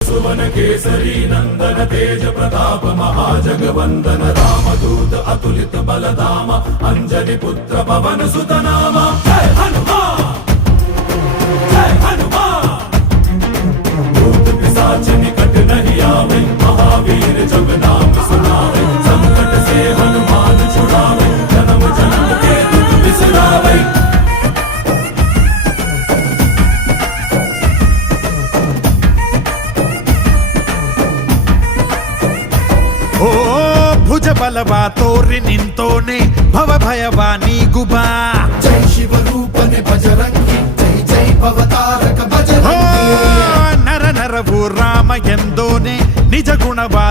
सुवन केसरी नंदन तेज प्रताप महाजगवंदन रामदूत अतुलित बलधाम अंजनी पुत्र पवन सुत नाम जय हनुमान जय हनुमान। भूत पिशाच निकट नहीं आवे महावीर जब नाम सुनावे संकट से हनुमान छुड़ावे जन्म जन्म के दुख बिसरावे। ಓ ಭುಜ ಬಲವಾ ತೋರಿ ನಿಂತೋನೆ ಭವ ಭಯವಾ ನೀಗುಬಾ ಜೈ ಶಿವರೂಪನೆ ಬಜರಂಗಿ ಜೈ ಜೈ ಭವತಾರಕ ಬಜರಂಗಿ ನರ ನರವು ರಾಮ ಎಂದೋನೆ ನಿಜ ಗುಣವಾ